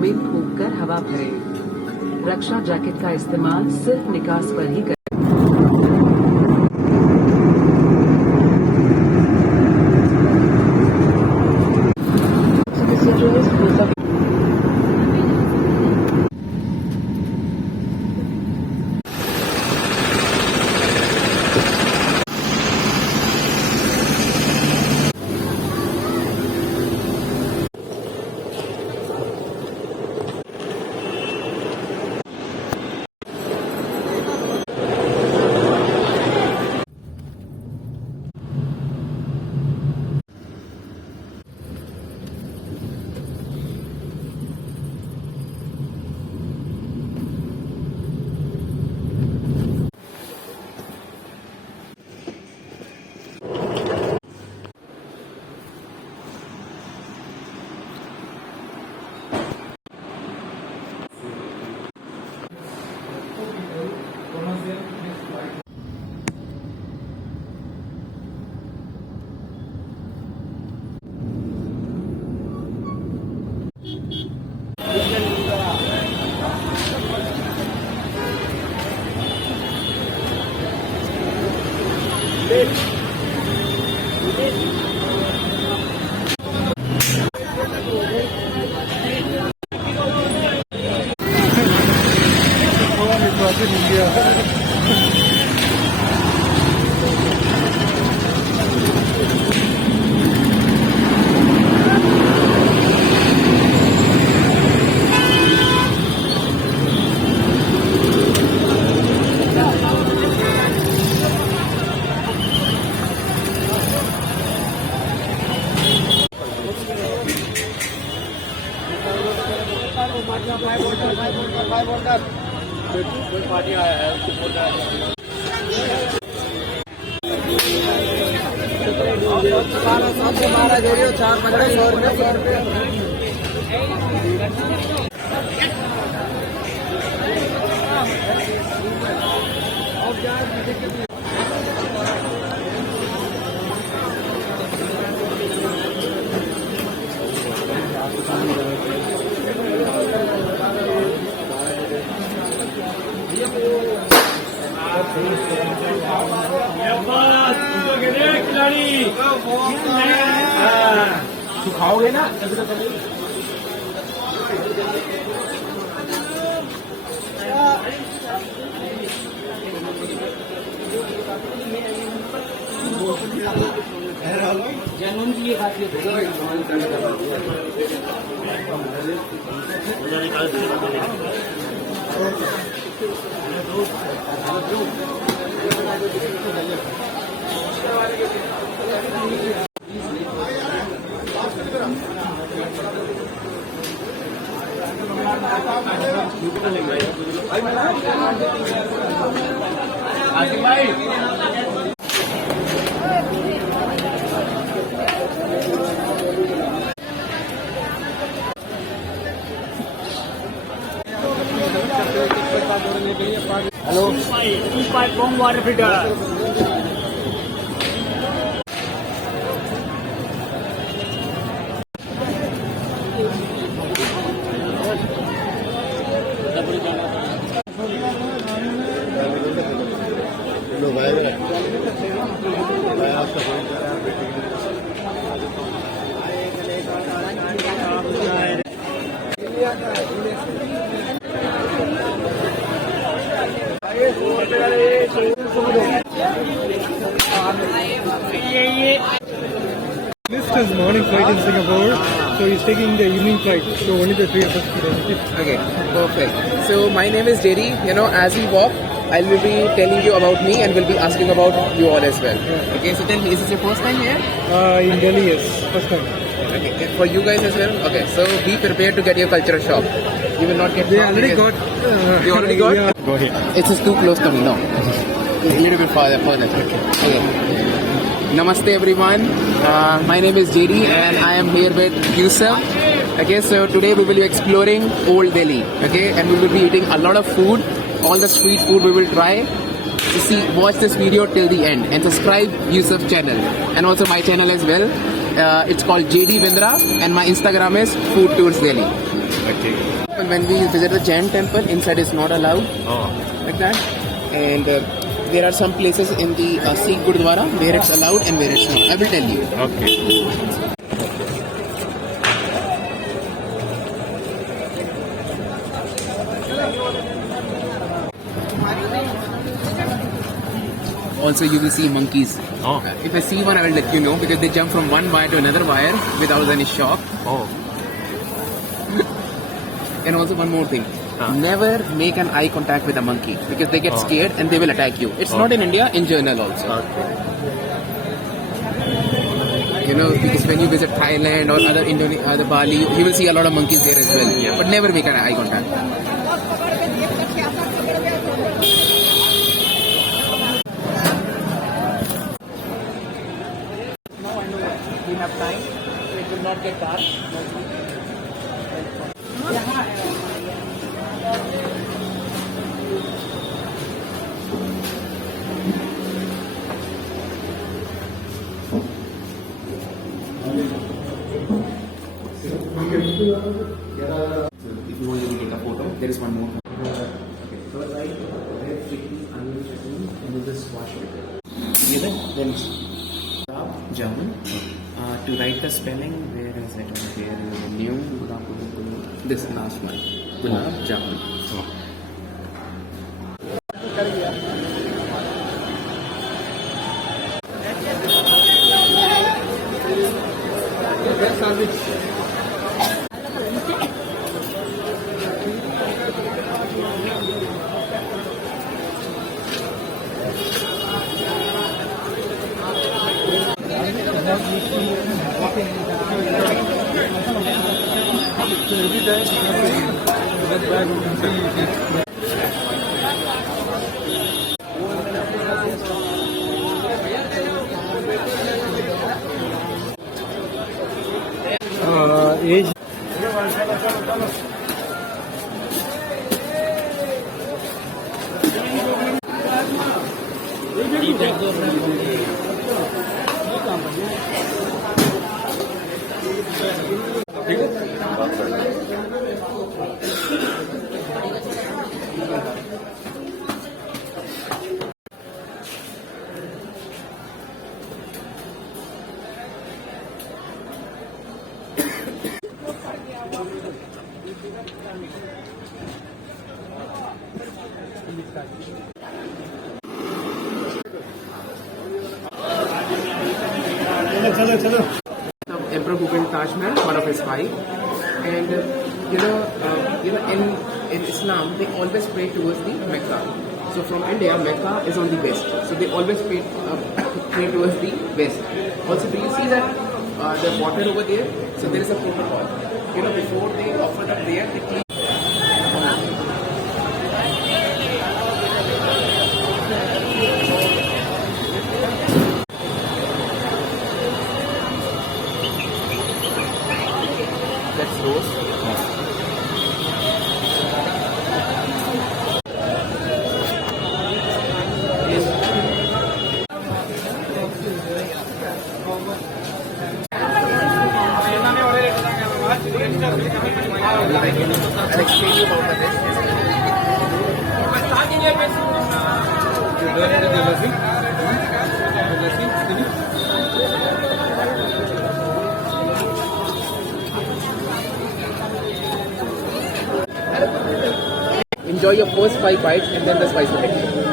में फूंककर हवा भरें। रक्षा जैकेट का इस्तेमाल सिर्फ निकास पर ही करें। खाओगे ना जनून की खासियत Hello. 2 warm water filter. Missed his morning flight in Singapore, so he's taking the evening flight. So only the three of us today. Okay, perfect. So my name is Jerry. You know, as we walk, I will be telling you about me and will be asking about you all as well. Okay, so tell me, is this your first time here? In Delhi, yes, first time. Okay, for you guys as well? Okay, so be prepared to get your cultural shock. You will not get They already got. You already got? Yeah. Go ahead. It's just too close to me, no. A little bit further. Okay. Namaste everyone. My name is Jerry and I am here with Yusuf. Okay, so today we will be exploring Old Delhi. Okay, and we will be eating a lot of food. All the street food we will try. So see, watch this video till the end and subscribe Yusuf's channel and also my channel as well. It's called JD Vindra and my Instagram is Food Tours Delhi. Okay. When we visit the Jain temple, inside is not allowed, like that. And there are some places in the Sikh Gurudwara where it's allowed and where it's not. I will tell you. Okay. Also, you will see monkeys. Oh. If I see one, I will let you know because they jump from one wire to another wire without any shock. Oh. And also one more thing. Never make an eye contact with a monkey because they get scared and they will attack you. It's not in India, in general also. Okay. You know, because when you visit Thailand or other Bali, you will see a lot of monkeys there as well. Yeah. But never make an eye contact. Now I know we have time, so it will not get dark. So if you want to take a photo, there is one more. First side, red chutney, onion chutney, and then just wash it. Then Jung. To write the spelling, where is it? Here, new. This last one. Gulab Jamun. Age. Emperor who built Taj Mahal, one of his wife, and in Islam they always pray towards the Mecca. So from India, Mecca is on the west, so they always pray towards the west. Also, do you see that the water over there? So there is a protocol. Before they offer the prayer, they clean. That's rose. I'll explain you about this. Enjoy your first 5 bites and then the spice will hit you.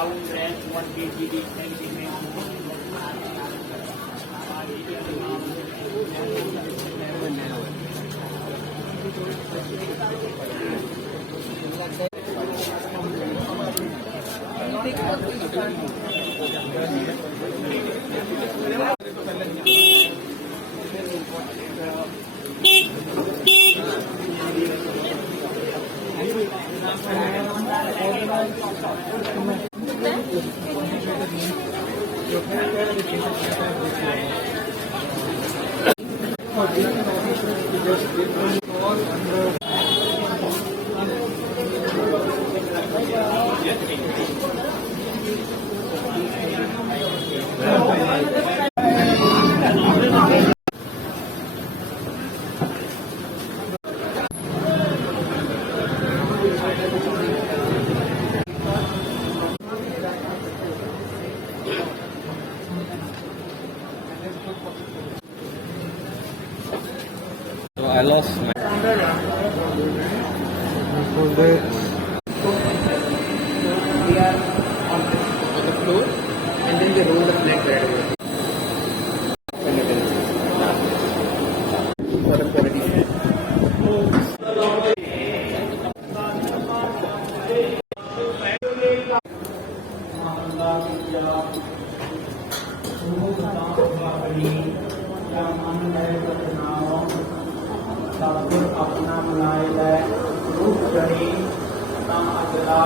pound and 1 kg anything. So I lost my We are on the floor and then they roll the flag right away. For the quality check. अपना बनाए गए रूप चढ़ी अगला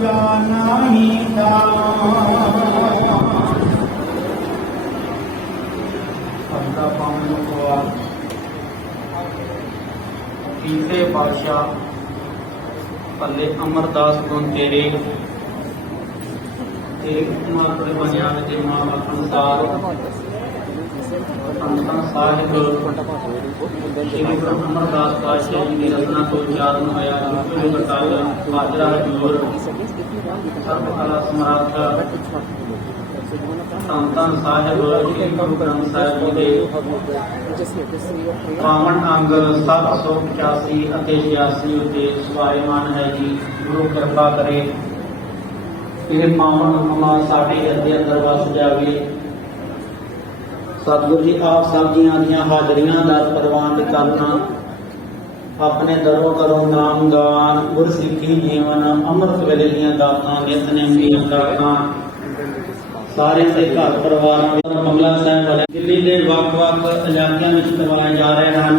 जाना ही अपना पावन हुआ तीसरे बादशाह पल्ले अमरदास गुण तेरे मात्र बनिया के मां अनुसार संतान साहिब श्री गुरु अमरदास पातशाह जी की रचना को उच्चारण होया गुरु बताया बाजरा हजूर सर्व कला सम्राट संतान साहिब श्री गुरु ग्रंथ साहिब जी के पावन अंग 785 ਅਤੇ 86 ਉੱਤੇ ਸਵਾਇਮਾਨ ਹੈ ਜੀ। ਗੁਰੂ ਕਿਰਪਾ ਕਰੇ ਇਹ ਪਾਵਨ ਹੁਕਮਾਂ ਸਾਡੇ ਹਿਰਦੇ ਅੰਦਰ ਵਸ ਜਾਵੇ। सतगुरु जी आप सब जियां दियां हाजरियां दा प्रबंध करना अपने दरों करो नाम गान गुरसिੱਖੀ जीवन अमृत वेले दियां दातां नितनेम ਦੀਆਂ ਦਾਤਾਂ ਸਾਰੇ ਦੇ ਘਰ ਪਰਿਵਾਰਾਂ ਵਿੱਚ ਬੰਗਲਾ ਸਾਹਿਬ ਵਾਲੇ ਦਿੱਲੀ ਦੇ ਵੱਖ-ਵੱਖ ਇਲਾਕਿਆਂ ਵਿੱਚ ਕਰਵਾਏ ਜਾ ਰਹੇ ਹਨ।